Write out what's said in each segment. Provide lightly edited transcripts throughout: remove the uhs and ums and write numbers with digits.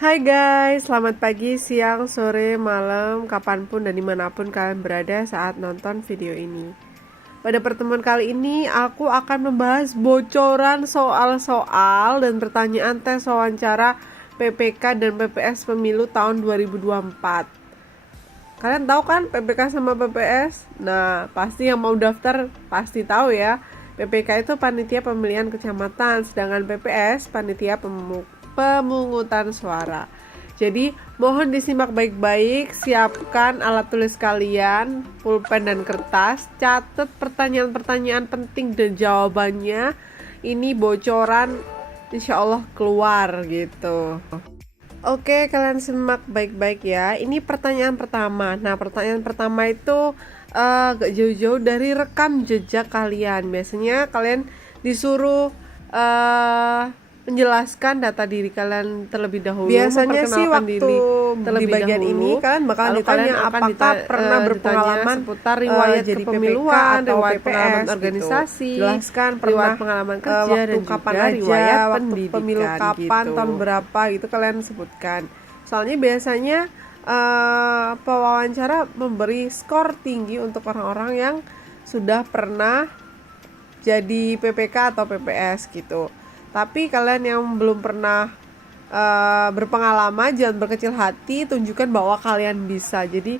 Hai guys, selamat pagi, siang, sore, malam, kapanpun dan dimanapun kalian berada saat nonton video ini. Pada pertemuan kali ini, aku akan membahas bocoran soal-soal dan pertanyaan tes wawancara PPK dan PPS Pemilu tahun 2024. Kalian tahu kan PPK sama PPS? Nah, pasti yang mau daftar pasti tahu ya. PPK itu panitia pemilihan kecamatan, sedangkan PPS panitia pemungutan suara. Jadi, mohon disimak baik-baik, siapkan alat tulis kalian, pulpen dan kertas, catat pertanyaan-pertanyaan penting dan jawabannya. Ini bocoran insya Allah keluar gitu. Oke, kalian simak baik-baik ya. Ini pertanyaan pertama. Nah, pertanyaan pertama itu gak jauh-jauh dari rekam jejak kalian. Biasanya kalian disuruh menjelaskan data diri kalian terlebih dahulu. Biasanya sih waktu di bagian dahulu, ini kalian bakal ditanya apakah pernah berpengalaman seputar riwayat jadi kepemiluan, riwayat pengalaman organisasi, gitu. Jelaskan riwayat pengalaman kerja waktu dan kapan juga aja, riwayat pendidikan, pemilu kapan, gitu. Tahun berapa gitu kalian sebutkan. Soalnya biasanya pewawancara memberi skor tinggi untuk orang-orang yang sudah pernah jadi PPK atau PPS gitu. Tapi kalian yang belum pernah berpengalaman, jangan berkecil hati, tunjukkan bahwa kalian bisa. Jadi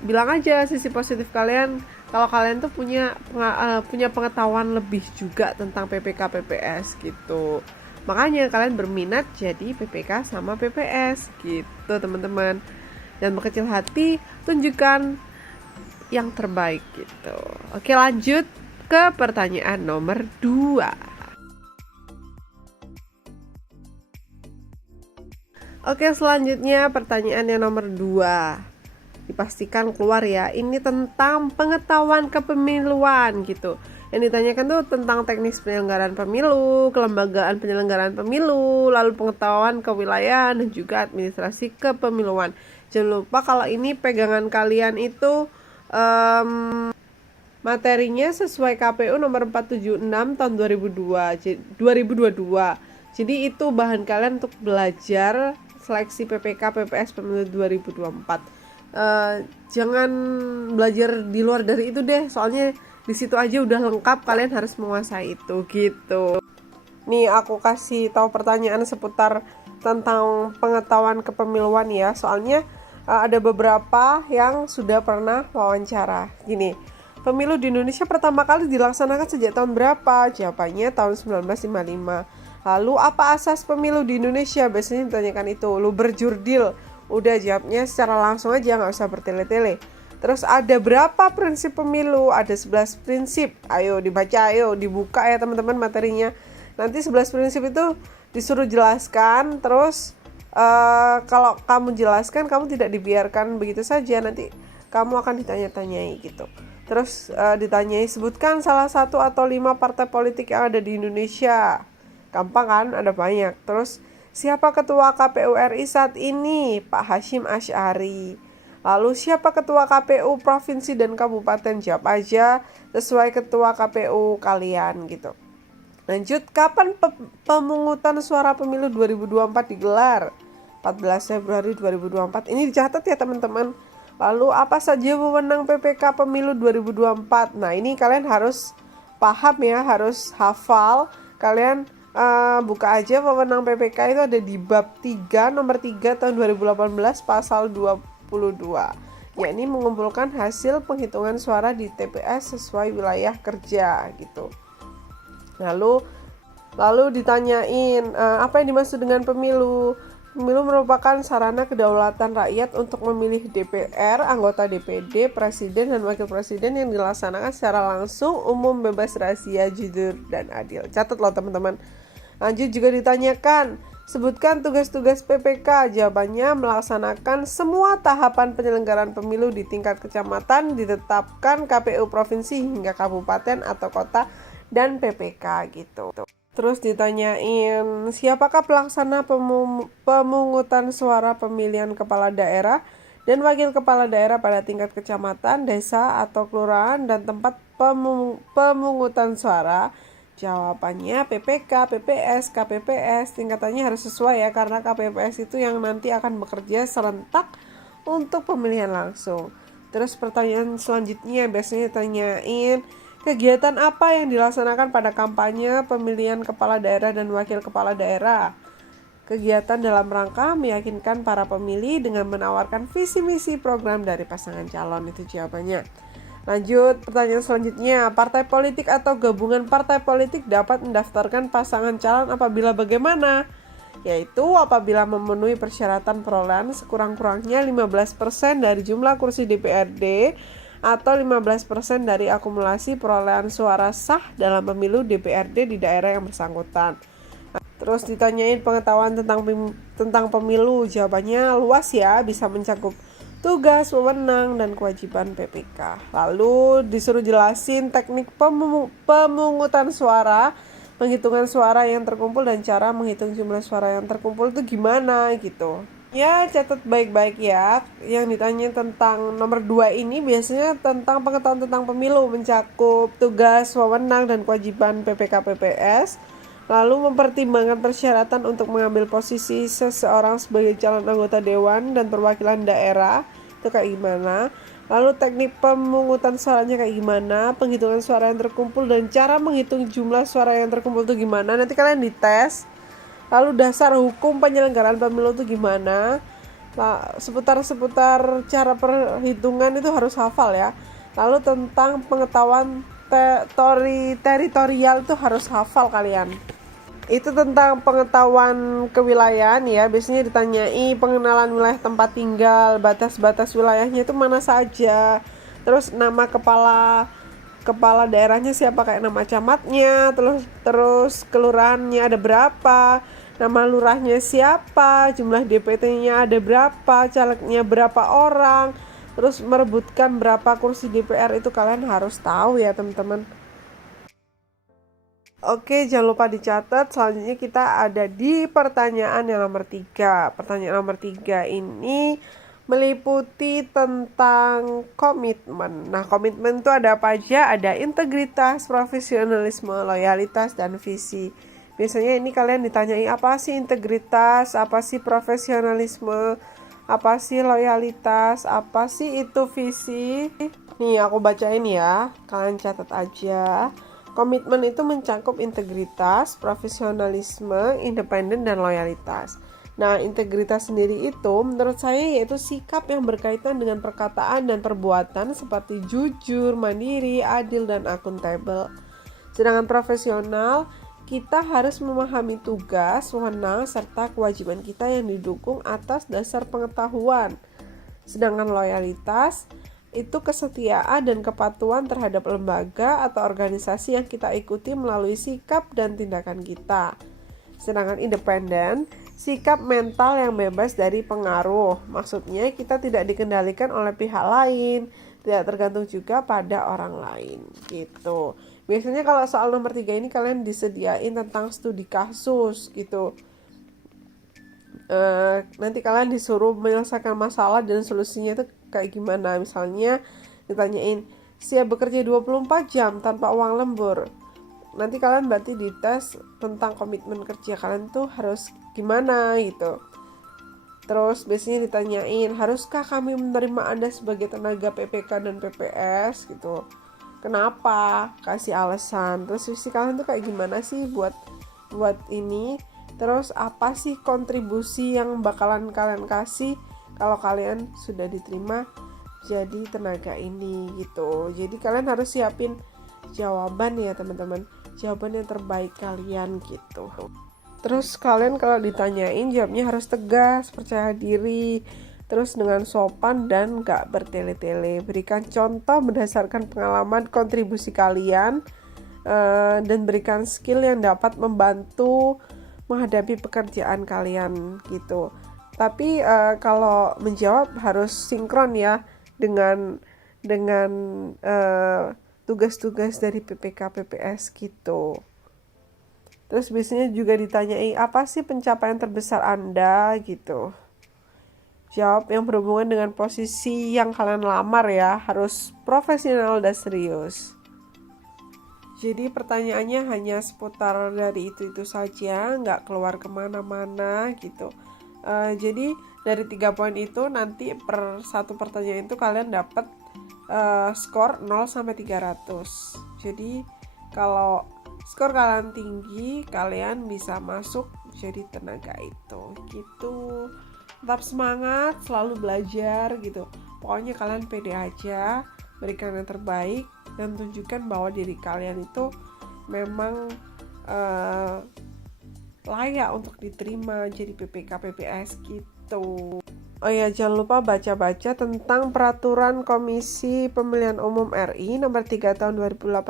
bilang aja sisi positif kalian kalau kalian tuh punya pengetahuan lebih juga tentang PPK PPS gitu. Makanya kalian berminat jadi PPK sama PPS gitu teman-teman. Jangan berkecil hati, tunjukkan yang terbaik gitu. Oke, lanjut ke pertanyaan nomor 2. Oke, selanjutnya pertanyaan yang nomor 2. Dipastikan keluar ya. Ini tentang pengetahuan kepemiluan gitu. Yang ditanyakan tuh tentang teknis penyelenggaraan pemilu, kelembagaan penyelenggaraan pemilu, lalu pengetahuan kewilayahan dan juga administrasi kepemiluan. Jangan lupa kalau ini pegangan kalian itu materinya sesuai KPU nomor 476 tahun 2022. Jadi itu bahan kalian untuk belajar seleksi PPK PPS Pemilu 2024. Jangan belajar di luar dari itu deh, soalnya di situ aja udah lengkap, kalian harus menguasai itu gitu. Nih aku kasih tahu pertanyaan seputar tentang pengetahuan kepemiluan ya, soalnya ada beberapa yang sudah pernah wawancara. Gini, pemilu di Indonesia pertama kali dilaksanakan sejak tahun berapa? Jawabannya tahun 1955. Lalu apa asas pemilu di Indonesia? Biasanya ditanyakan itu. Lu berjurdil. Udah jawabnya secara langsung aja, gak usah bertele-tele. Terus ada berapa prinsip pemilu? Ada 11 prinsip. Ayo dibaca, ayo dibuka ya teman-teman materinya. Nanti 11 prinsip itu disuruh jelaskan. Terus kalau kamu jelaskan, kamu tidak dibiarkan begitu saja. Nanti kamu akan ditanya-tanyai gitu. Terus ditanyai, sebutkan salah satu atau 5 partai politik yang ada di Indonesia. Gampang kan, ada banyak. Terus siapa ketua KPU RI saat ini? Pak Hasyim Asy'ari. Lalu siapa ketua KPU provinsi dan kabupaten? Jawab aja sesuai ketua KPU kalian gitu. Lanjut, kapan pemungutan suara pemilu 2024 digelar? 14 Februari 2024. Ini dicatat ya teman-teman. Lalu apa saja wewenang PPK pemilu 2024? Nah, ini kalian harus paham ya, harus hafal. Kalian buka aja wewenang PPK itu ada di bab 3 nomor 3 tahun 2018 pasal 22, yakni mengumpulkan hasil penghitungan suara di TPS sesuai wilayah kerja gitu. Lalu ditanyain apa yang dimaksud dengan pemilu? Pemilu merupakan sarana kedaulatan rakyat untuk memilih DPR, anggota DPD, presiden dan wakil presiden yang dilaksanakan secara langsung, umum, bebas, rahasia, jujur, dan adil. Catat loh teman-teman. Lanjut juga ditanyakan, sebutkan tugas-tugas PPK. Jawabannya melaksanakan semua tahapan penyelenggaraan pemilu di tingkat kecamatan, ditetapkan KPU provinsi hingga kabupaten atau kota, dan PPK gitu. Terus ditanyain, siapakah pelaksana pemungutan suara pemilihan kepala daerah dan wakil kepala daerah pada tingkat kecamatan, desa, atau kelurahan dan tempat pemungutan suara? Jawabannya PPK, PPS, KPPS. Tingkatannya harus sesuai ya, karena KPPS itu yang nanti akan bekerja serentak untuk pemilihan langsung. Terus pertanyaan selanjutnya biasanya tanyain kegiatan apa yang dilaksanakan pada kampanye pemilihan kepala daerah dan wakil kepala daerah. Kegiatan dalam rangka meyakinkan para pemilih dengan menawarkan visi misi program dari pasangan calon, itu jawabannya. Lanjut, pertanyaan selanjutnya, partai politik atau gabungan partai politik dapat mendaftarkan pasangan calon apabila bagaimana? Yaitu apabila memenuhi persyaratan perolehan sekurang-kurangnya 15% dari jumlah kursi DPRD atau 15% dari akumulasi perolehan suara sah dalam pemilu DPRD di daerah yang bersangkutan. Terus ditanyain pengetahuan tentang pemilu, jawabannya luas ya, bisa mencakup tugas, wewenang, dan kewajiban PPK. Lalu disuruh jelasin teknik pemungutan suara, penghitungan suara yang terkumpul, dan cara menghitung jumlah suara yang terkumpul itu gimana gitu. Ya, catat baik-baik ya. Yang ditanya tentang nomor 2 ini biasanya tentang pengetahuan tentang pemilu, mencakup tugas, wewenang, dan kewajiban PPK PPS. Lalu mempertimbangkan persyaratan untuk mengambil posisi seseorang sebagai calon anggota dewan dan perwakilan daerah, itu kayak gimana. Lalu teknik pemungutan suaranya kayak gimana, penghitungan suara yang terkumpul, dan cara menghitung jumlah suara yang terkumpul itu gimana. Nanti kalian dites. Lalu dasar hukum penyelenggaraan pemilu itu gimana. Seputar cara perhitungan itu harus hafal ya. Lalu tentang pengetahuan teritorial itu harus hafal kalian. Itu tentang pengetahuan kewilayahan ya, biasanya ditanyai pengenalan wilayah tempat tinggal, batas-batas wilayahnya itu mana saja, terus nama kepala daerahnya siapa, kayak nama camatnya, terus kelurahannya ada berapa, nama lurahnya siapa, jumlah DPT-nya ada berapa, calegnya berapa orang, terus merebutkan berapa kursi DPR, itu kalian harus tahu ya teman-teman. Oke, jangan lupa dicatat. Selanjutnya kita ada di pertanyaan yang nomor 3. Pertanyaan nomor 3 ini meliputi tentang komitmen. Nah, komitmen itu ada apa aja? Ada integritas, profesionalisme, loyalitas, dan visi. Biasanya ini kalian ditanyai apa sih integritas, apa sih profesionalisme, apa sih loyalitas, apa sih itu visi. Nih, aku bacain ya. Kalian catat aja. Komitmen itu mencakup integritas, profesionalisme, independen, dan loyalitas. Nah, integritas sendiri itu menurut saya yaitu sikap yang berkaitan dengan perkataan dan perbuatan seperti jujur, mandiri, adil, dan akuntabel. Sedangkan profesional, kita harus memahami tugas, wewenang, serta kewajiban kita yang didukung atas dasar pengetahuan. Sedangkan loyalitas itu kesetiaan dan kepatuhan terhadap lembaga atau organisasi yang kita ikuti melalui sikap dan tindakan kita. Sedangkan independen, sikap mental yang bebas dari pengaruh. Maksudnya kita tidak dikendalikan oleh pihak lain, tidak tergantung juga pada orang lain gitu. Biasanya kalau soal nomor 3 ini kalian disediain tentang studi kasus gitu. Nanti kalian disuruh menyelesaikan masalah dan solusinya itu kayak gimana. Misalnya ditanyain siap bekerja 24 jam tanpa uang lembur. Nanti kalian berarti dites tentang komitmen kerja kalian tuh harus gimana gitu. Terus biasanya ditanyain haruskah kami menerima Anda sebagai tenaga PPK dan PPS gitu. Kenapa? Kasih alasan. Terus visi kalian tuh kayak gimana sih buat ini. Terus apa sih kontribusi yang bakalan kalian kasih kalau kalian sudah diterima jadi tenaga ini gitu. Jadi kalian harus siapin jawaban ya teman-teman, jawaban yang terbaik kalian gitu. Terus kalian kalau ditanyain jawabnya harus tegas, percaya diri, terus dengan sopan dan gak bertele-tele. Berikan contoh berdasarkan pengalaman kontribusi kalian dan berikan skill yang dapat membantu menghadapi pekerjaan kalian gitu. Tapi kalau menjawab harus sinkron ya dengan tugas-tugas dari PPK PPS gitu. Terus biasanya juga ditanyai apa sih pencapaian terbesar Anda gitu. Jawab yang berhubungan dengan posisi yang kalian lamar ya, harus profesional dan serius. Jadi pertanyaannya hanya seputar dari itu saja, nggak keluar kemana-mana gitu. Jadi dari 3 poin itu nanti per satu pertanyaan itu kalian dapat skor 0 sampai 300. Jadi kalau skor kalian tinggi, kalian bisa masuk jadi tenaga itu gitu. Tetap semangat, selalu belajar gitu. Pokoknya kalian pede aja, berikan yang terbaik dan tunjukkan bahwa diri kalian itu memang layak untuk diterima jadi PPK PPS gitu. Oh ya, jangan lupa baca-baca tentang peraturan Komisi Pemilihan Umum RI nomor 3 tahun 2018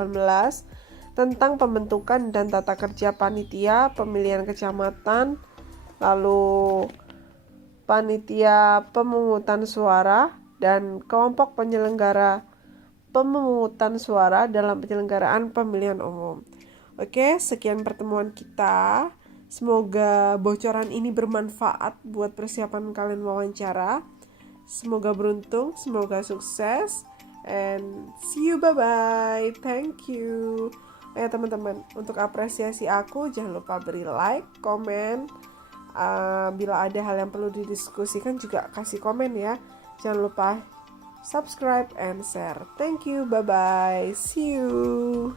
tentang pembentukan dan tata kerja panitia pemilihan kecamatan, lalu panitia pemungutan suara dan kelompok penyelenggara pemungutan suara dalam penyelenggaraan pemilihan umum. Oke, sekian pertemuan kita. Semoga bocoran ini bermanfaat buat persiapan kalian wawancara. Semoga beruntung, semoga sukses, and see you, bye-bye. Thank you. Ya teman-teman, untuk apresiasi aku jangan lupa beri like, komen. Bila ada hal yang perlu didiskusikan juga kasih komen ya. Jangan lupa subscribe and share. Thank you, bye-bye. See you.